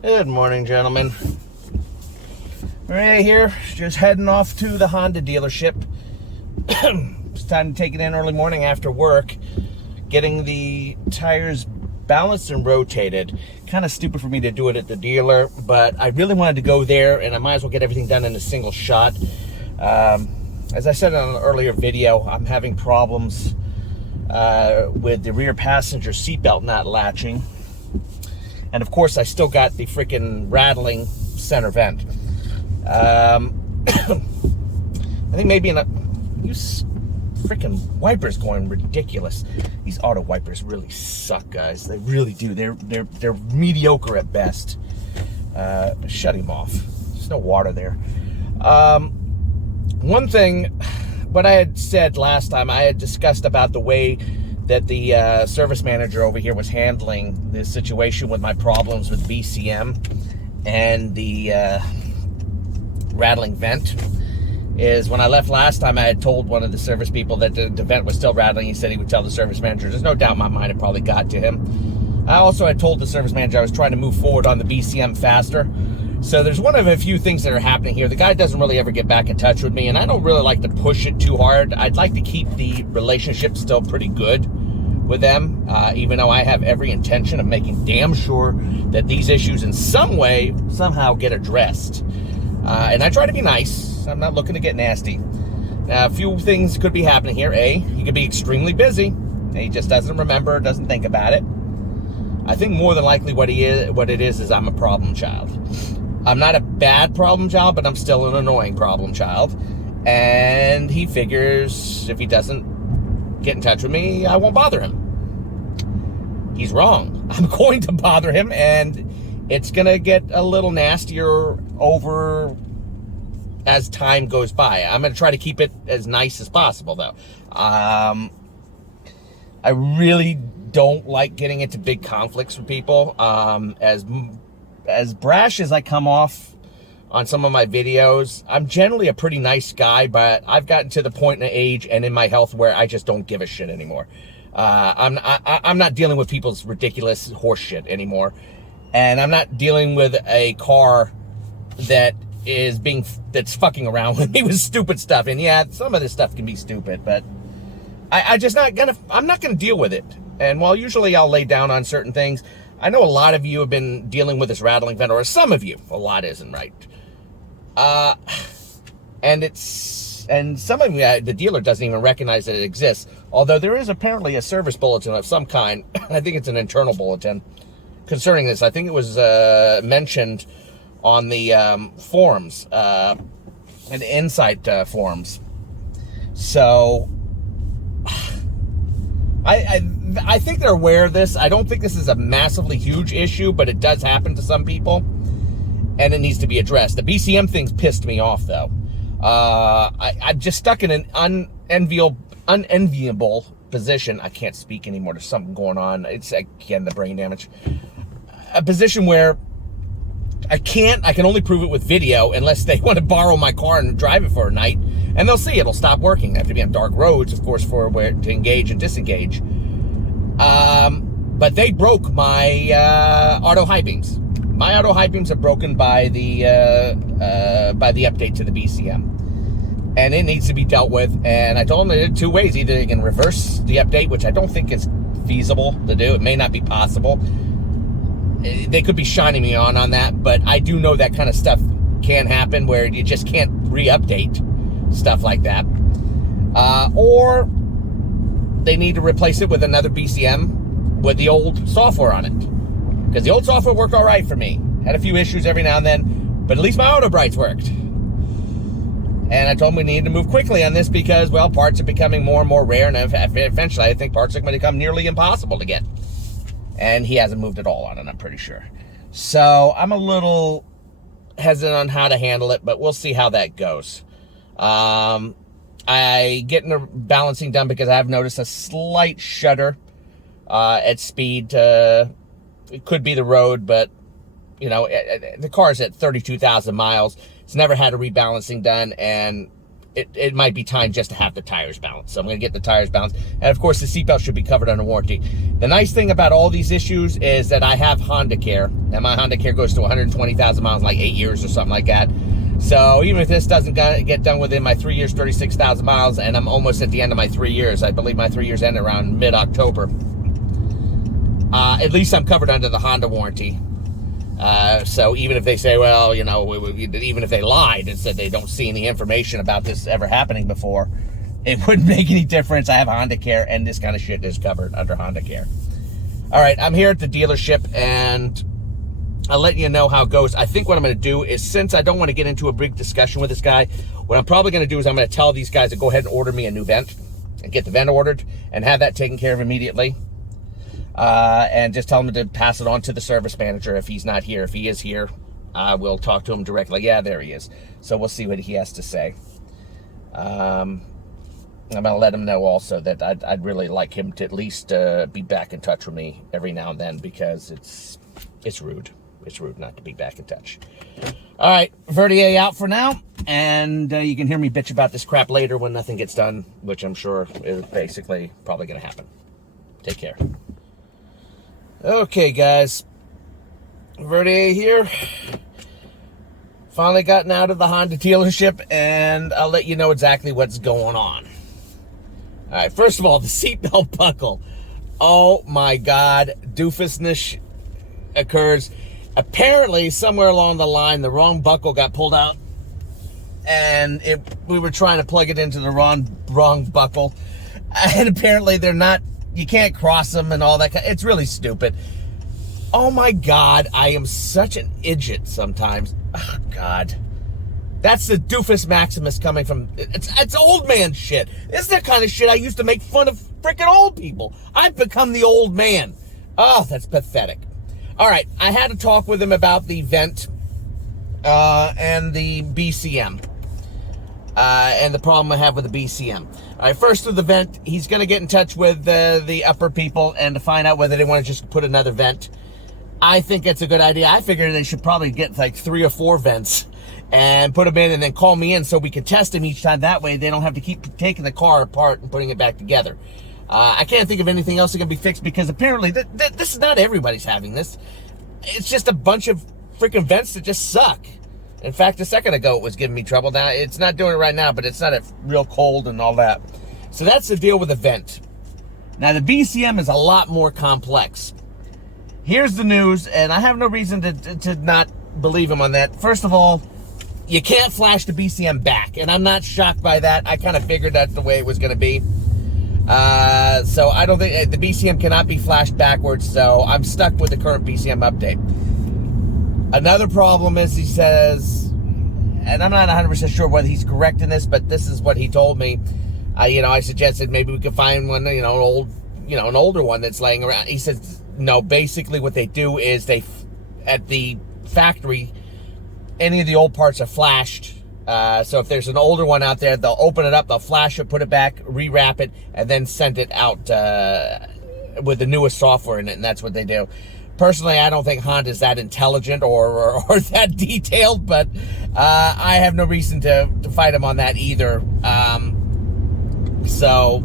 Good morning, gentlemen. Right here, just heading off to the Honda dealership. It's time to take it in early morning after work. Getting the tires balanced and rotated. Kind of stupid for me to do it at the dealer, but I really wanted to go there, and I might as well get everything done in a single shot. As I said in an earlier video, I'm having problems with the rear passenger seatbelt not latching. And of course, I still got the freaking rattling center vent. I think maybe use freaking wipers going ridiculous. These auto wipers really suck, guys. They really do. They're mediocre at best. Shut him off. There's no water there. One thing, what I had said last time, I had discussed about the way that the service manager over here was handling this situation with my problems with BCM and the rattling vent. Is when I left last time, I had told one of the service people that the vent was still rattling. He said he would tell the service manager. There's no doubt in my mind it probably got to him. I also had told the service manager I was trying to move forward on the BCM faster. So there's one of a few things that are happening here. The guy doesn't really ever get back in touch with me, and I don't really like to push it too hard. I'd like to keep the relationship still pretty good with them, even though I have every intention of making damn sure that these issues in some way, somehow get addressed. And I try to be nice. I'm not looking to get nasty. Now, a few things could be happening here. A, he could be extremely busy, and he just doesn't remember, doesn't think about it. I think more than likely what it is I'm a problem child. I'm not a bad problem child, but I'm still an annoying problem child. And he figures if he doesn't get in touch with me, I won't bother him. He's wrong. I'm going to bother him, and it's going to get a little nastier over as time goes by. I'm going to try to keep it as nice as possible, though. I really don't like getting into big conflicts with people. As brash as I come off on some of my videos, I'm generally a pretty nice guy, but I've gotten to the point in the age and in my health where I just don't give a shit anymore. I'm not dealing with people's ridiculous horse shit anymore, and I'm not dealing with a car that's fucking around with me with stupid stuff. And yeah, some of this stuff can be stupid, but I'm not gonna deal with it. And while usually I'll lay down on certain things, I know a lot of you have been dealing with this rattling vent, or some of you, a lot isn't right. And some of you, the dealer doesn't even recognize that it exists. Although there is apparently a service bulletin of some kind. I think it's an internal bulletin concerning this. I think it was mentioned on the forums, and the Insight forums. So I think they're aware of this. I don't think this is a massively huge issue, but it does happen to some people, and it needs to be addressed. The BCM thing's pissed me off, though. I'm just stuck in an unenviable position. I can't speak anymore. There's something going on. It's, again, the brain damage. A position where I can only prove it with video unless they want to borrow my car and drive it for a night, and they'll see it'll stop working. They have to be on dark roads, of course, for where to engage and disengage. But they broke my auto high beams. My auto high beams are broken by the update to the BCM, and it needs to be dealt with. And I told them there are two ways: either they can reverse the update, which I don't think is feasible to do. It may not be possible. They could be shining me on that, but I do know that kind of stuff can happen where you just can't re-update stuff like that. Or they need to replace it with another BCM with the old software on it. Because the old software worked all right for me. Had a few issues every now and then, but at least my auto brights worked. And I told them we needed to move quickly on this because, well, parts are becoming more and more rare, and eventually I think parts are going to become nearly impossible to get. And he hasn't moved at all on it, I'm pretty sure. So I'm a little hesitant on how to handle it, but we'll see how that goes. I get the balancing done because I've noticed a slight shudder at speed. It could be the road, but you know, the car's at 32,000 miles. It's never had a rebalancing done, and it might be time just to have the tires balanced. So I'm going to get the tires balanced. And of course, the seatbelt should be covered under warranty. The nice thing about all these issues is that I have Honda Care, and my Honda Care goes to 120,000 miles in like 8 years or something like that. So even if this doesn't get done within my 3 years, 36,000 miles, and I'm almost at the end of my 3 years, I believe my 3 years end around mid-October, at least I'm covered under the Honda warranty. So even if they say, well, you know, even if they lied and said they don't see any information about this ever happening before, it wouldn't make any difference. I have Honda Care, and this kind of shit is covered under Honda Care. All right, I'm here at the dealership, and I'll let you know how it goes. I think what I'm going to do is, since I don't want to get into a big discussion with this guy, what I'm probably going to do is I'm going to tell these guys to go ahead and order me a new vent and get the vent ordered and have that taken care of immediately. And just tell him to pass it on to the service manager if he's not here. If he is here, we'll talk to him directly. Yeah, there he is. So we'll see what he has to say. I'm going to let him know also that I'd really like him to at least be back in touch with me every now and then, because it's rude. It's rude not to be back in touch. All right, Verdier out for now, and you can hear me bitch about this crap later when nothing gets done, which I'm sure is basically probably going to happen. Take care. Okay, guys. Verdier here. Finally gotten out of the Honda dealership, and I'll let you know exactly what's going on. All right, first of all, the seatbelt buckle. Oh, my God. Doofusness occurs. Apparently, somewhere along the line, the wrong buckle got pulled out, and we were trying to plug it into the wrong buckle, and apparently they're not, you can't cross them and all that. It's really stupid. Oh my God, I am such an idiot sometimes. Oh God. That's the doofus Maximus coming from, it's old man shit. This is the kind of shit I used to make fun of freaking old people. I've become the old man. Oh, that's pathetic. All right, I had to talk with him about the vent and the BCM and the problem I have with the BCM. All right, first with the vent, he's going to get in touch with the upper people and to find out whether they want to just put another vent. I think it's a good idea. I figure they should probably get like 3 or 4 vents and put them in and then call me in so we can test them each time. That way they don't have to keep taking the car apart and putting it back together. I can't think of anything else that can be fixed, because apparently this is not everybody's having this. It's just a bunch of freaking vents that just suck. In fact, a second ago it was giving me trouble. Now it's not doing it right now, but it's not real cold and all that. So that's the deal with the vent. Now the BCM is a lot more complex. Here's the news, and I have no reason to not believe him on that. First of all, you can't flash the BCM back, and I'm not shocked by that. I kind of figured that's the way it was going to be. So I don't think the BCM cannot be flashed backwards, so I'm stuck with the current BCM update. Another problem is, he says, and I'm not 100% sure whether he's correct in this, but this is what he told me. I suggested maybe we could find one, an older one that's laying around. He says, no, basically what they do is at the factory, any of the old parts are flashed. So if there's an older one out there, they'll open it up, they'll flash it, put it back, rewrap it, and then send it out with the newest software in it, and that's what they do. Personally, I don't think Honda's that intelligent or that detailed, but I have no reason to fight them on that either. So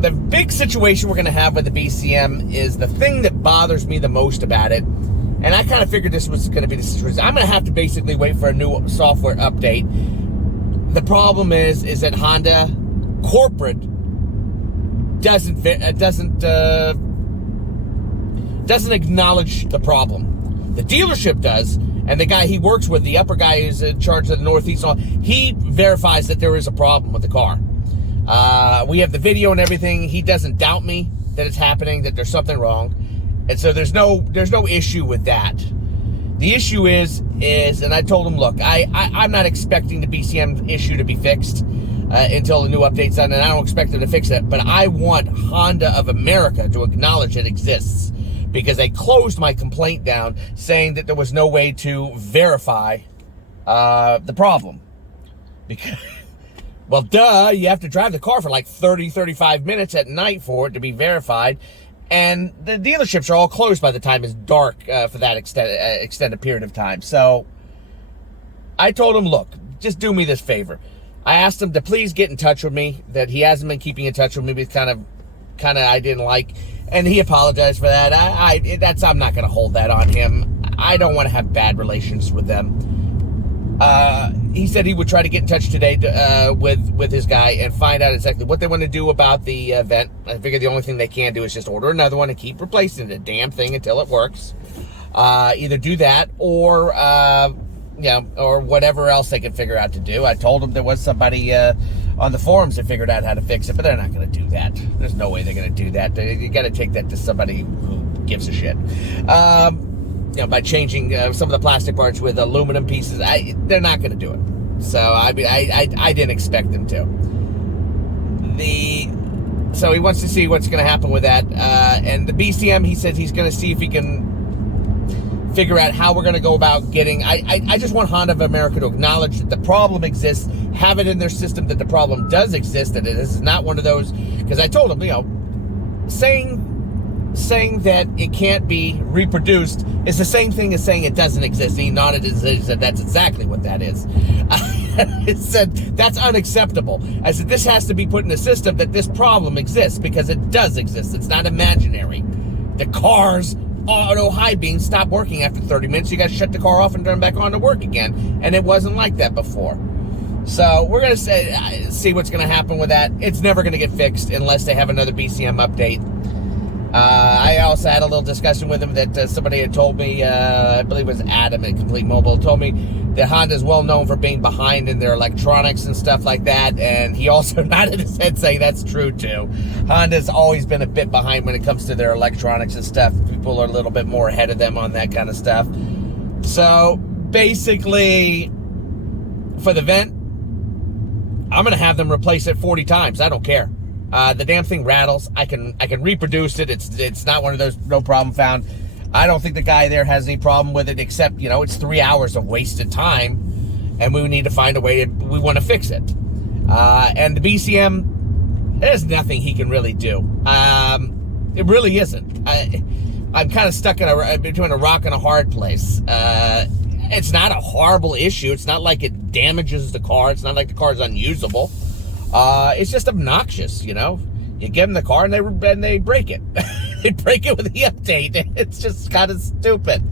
the big situation we're going to have with the BCM is the thing that bothers me the most about it. And I kind of figured this was going to be the situation. I'm going to have to basically wait for a new software update. The problem is that Honda corporate doesn't acknowledge the problem. The dealership does, and the guy he works with, the upper guy who's in charge of the Northeast, he verifies that there is a problem with the car. We have the video and everything. He doesn't doubt me that it's happening, that there's something wrong. And so there's no issue with that. The issue is, and I told him, look, I'm not expecting the BCM issue to be fixed until the new update's done, and I don't expect them to fix it, but I want Honda of America to acknowledge it exists, because they closed my complaint down saying that there was no way to verify the problem. Because, well, duh, you have to drive the car for like 30, 35 minutes at night for it to be verified. And the dealerships are all closed by the time it's dark for that extended period of time. So I told him, look, just do me this favor. I asked him to please get in touch with me, that he hasn't been keeping in touch with me, but kind of I didn't like, and he apologized for that. I'm not going to hold that on him. I don't want to have bad relations with them. He said he would try to get in touch today with his guy and find out exactly what they want to do about the vent. I figure the only thing they can do is just order another one and keep replacing the damn thing until it works. Either do that or or whatever else they can figure out to do. I told them there was somebody on the forums that figured out how to fix it, but they're not going to do that. There's no way they're going to do that. You got to take that to somebody who gives a shit. By changing some of the plastic parts with aluminum pieces, they're not going to do it. So I didn't expect them to. So he wants to see what's going to happen with that. And the BCM, he said he's going to see if he can figure out how we're going to go about getting. I just want Honda of America to acknowledge that the problem exists, have it in their system that the problem does exist, that it is not one of those. Because I told him, saying that it can't be reproduced is the same thing as saying it doesn't exist. And he nodded his head and said that's exactly what that is. I said that's unacceptable. I said this has to be put in a system that this problem exists, because it does exist. It's not imaginary. The car's auto high beams stop working after 30 minutes. You got to shut the car off and turn back on to work again, and it wasn't like that before. So we're going to see what's going to happen with that. It's never going to get fixed unless they have another BCM update. I also had a little discussion with him that somebody had told me, I believe it was Adam at Complete Mobile, told me that Honda is well known for being behind in their electronics and stuff like that, and he also nodded his head saying that's true too. Honda's always been a bit behind when it comes to their electronics and stuff. People are a little bit more ahead of them on that kind of stuff. So basically, for the vent, I'm going to have them replace it 40 times. I don't care. The damn thing rattles. I can reproduce it. It's not one of those no problem found. I don't think the guy there has any problem with it, except, it's 3 hours of wasted time, and we need to find a way we want to fix it. And the BCM, there's nothing he can really do. It really isn't. I'm kind of stuck between a rock and a hard place. It's not a horrible issue. It's not like it damages the car. It's not like the car is unusable. It's just obnoxious, You give them the car and they break it. They break it with the update. It's just kind of stupid.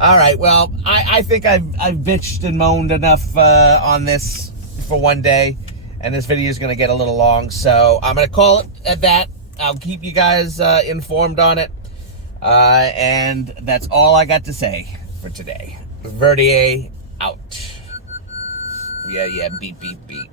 All right, well, I think I've bitched and moaned enough on this for one day, and this video is going to get a little long, so I'm going to call it at that. I'll keep you guys informed on it, and that's all I got to say for today. Verdier out. Yeah, beep, beep, beep.